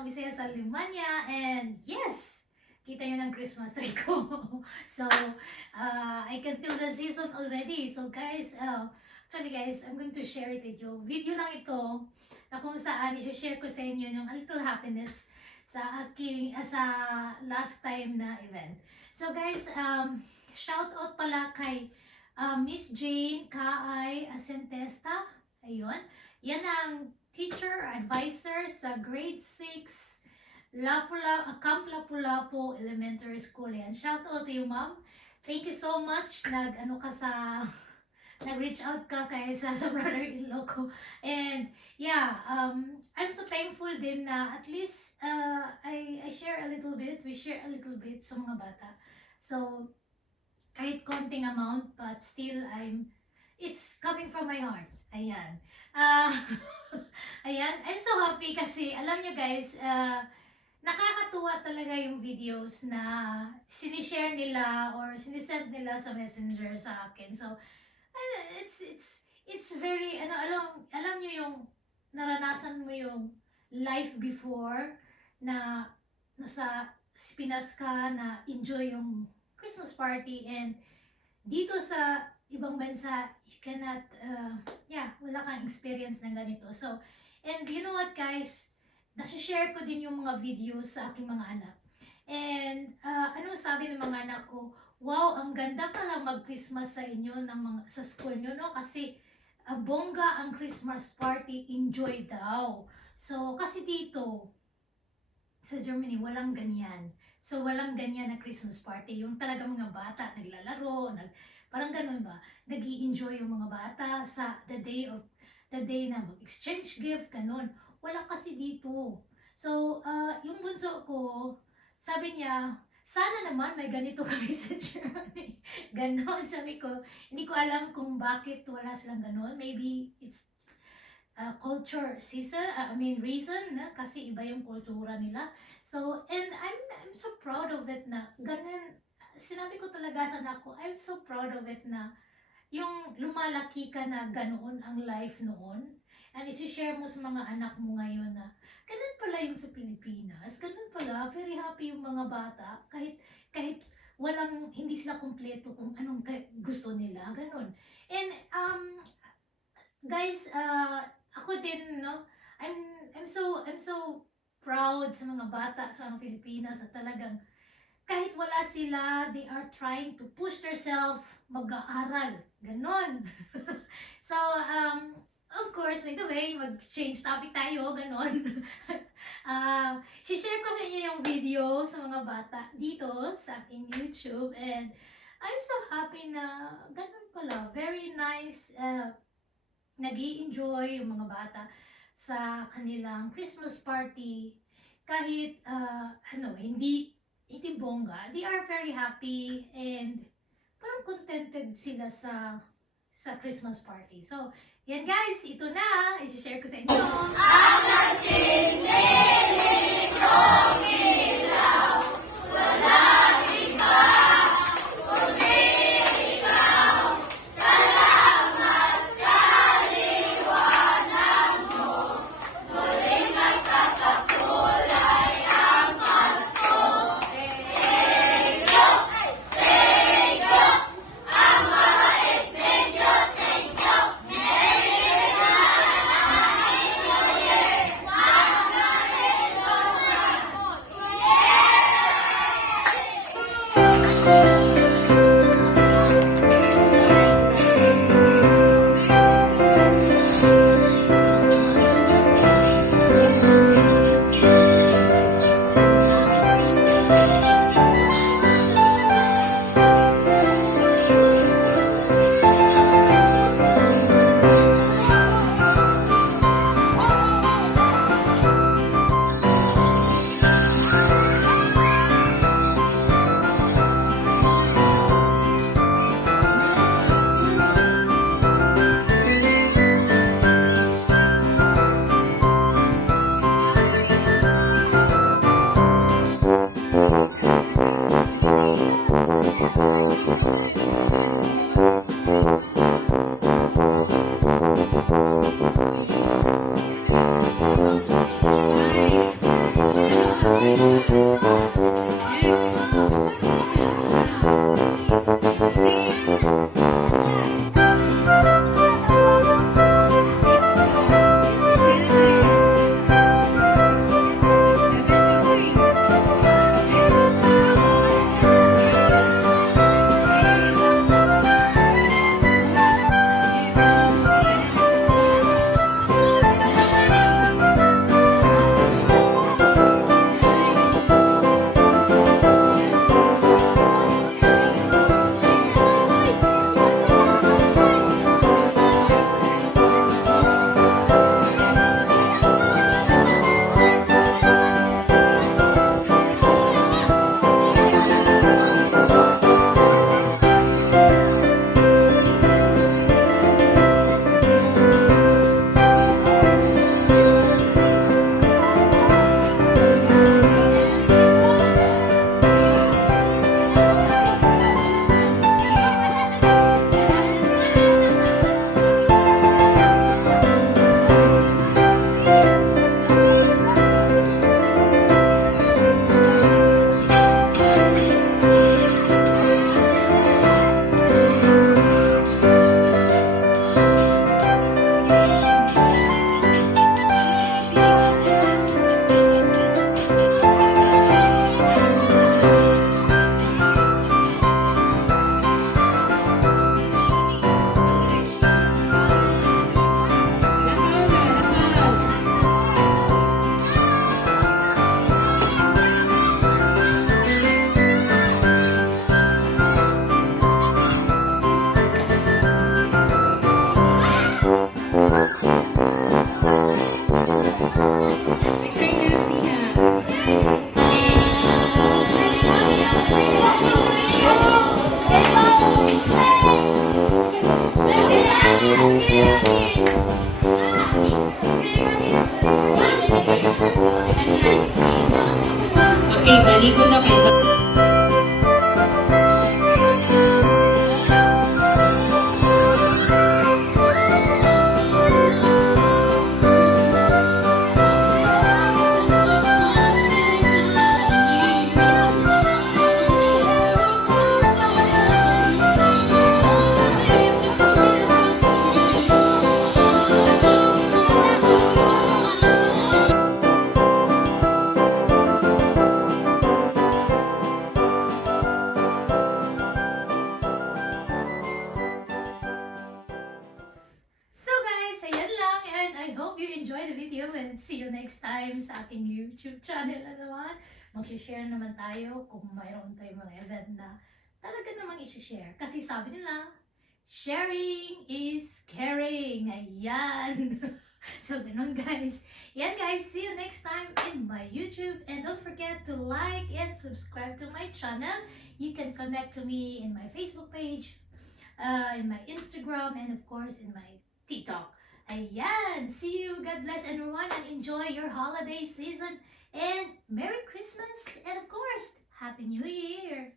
Mindanao, Visayas, Alemania, and yes, kita nyo ng Christmas tree ko. So, I can feel the season already. So guys, actually guys, I'm going to share it with you. Video lang ito na kung saan i-share ko sa inyo yung a little happiness sa aking sa last time na event. So guys, shout out pala kay Miss Jane Kaay Asentesta. Ayun. Yan ang teacher, advisor sa grade 6 Camp Lapu-Lapu Elementary School. Yan. Shout out to you, ma'am. Thank you so much. Nag-reach out ka kay sa brother-in-law ko. And yeah, I'm so thankful din na at least I share a little bit, we share a little bit sa mga bata. So, kahit konting amount, but still it's coming from my heart. Ayan. Ayan, I'm so happy kasi, alam nyo guys, nakakatuwa talaga yung videos na sinishare nila or sinisend nila sa messenger sa akin. So, it's very, alam nyo yung naranasan mo yung life before na nasa Pinas ka, na enjoy yung Christmas party, and dito sa ibang bansa, you cannot, wala kang experience na ganito. So, and you know what guys, nasi-share ko din yung mga videos sa aking mga anak. And, anong sabi ng mga anak ko? Wow, ang ganda pala mag-Christmas sa inyo, sa school nyo, no? Kasi, bongga ang Christmas party, enjoy daw. So, kasi dito, sa Germany, walang ganyan. So, walang ganyan na Christmas party. Yung talaga mga bata, naglalaro, parang ganun ba? Nag-i-enjoy yung mga bata sa the day na mag-exchange gift, ganun. Wala kasi dito. So, yung bunso ko, sabi niya, sana naman may ganito kami sa Germany. Ganon, sabi ko. Hindi ko alam kung bakit wala silang ganon. Maybe it's culture reason na kasi iba yung kultura nila. So, and I'm so proud of it na ganon. Sinabi ko talaga sa anak ko, I'm so proud of it na yung lumalaki ka na ganoon ang life noon. And isi-share mo sa mga anak mo ngayon na ganun pala yung sa Pilipinas, ganun pala, very happy yung mga bata, kahit hindi sila kumpleto kung anong gusto nila, ganun. And, guys, ako din, no, I'm so proud sa mga bata sa mga Pilipinas na talagang kahit wala sila, they are trying to push themselves mag-aaral, ganun. So, of course, by the way, mag-change topic tayo, ganon. Share ko sa inyo yung video sa mga bata dito sa aking YouTube, and I'm so happy na ganon pala. Very nice, nag-i-enjoy yung mga bata sa kanilang Christmas party. Kahit, hindi bongga. They are very happy and parang contented sila sa Christmas party. So, yan guys, ito na, i-share ko sa inyo. Ang nagsinding kong ilaw, walang iba, kundi ikaw. Salamat sa liwanag mo, muling nagkakakulay ang Pasko. Thank you, ang mabait, thank you. Okay, balik ko na kayo. So guys, ayan lang, and I hope you enjoy the video and see you next time sa aking YouTube channel na naman. Mag-share naman tayo kung mayroon tayong mga event na talaga namang i-share. Kasi sabi nila, sharing is caring. Ayan. So, ganun guys. Yan guys, see you next time in my YouTube. And don't forget to like and subscribe to my channel. You can connect to me in my Facebook page, in my Instagram, and of course in my TikTok. Ayan. See you. God bless everyone and enjoy your holiday season. And Merry Christmas. And of course, Happy New Year.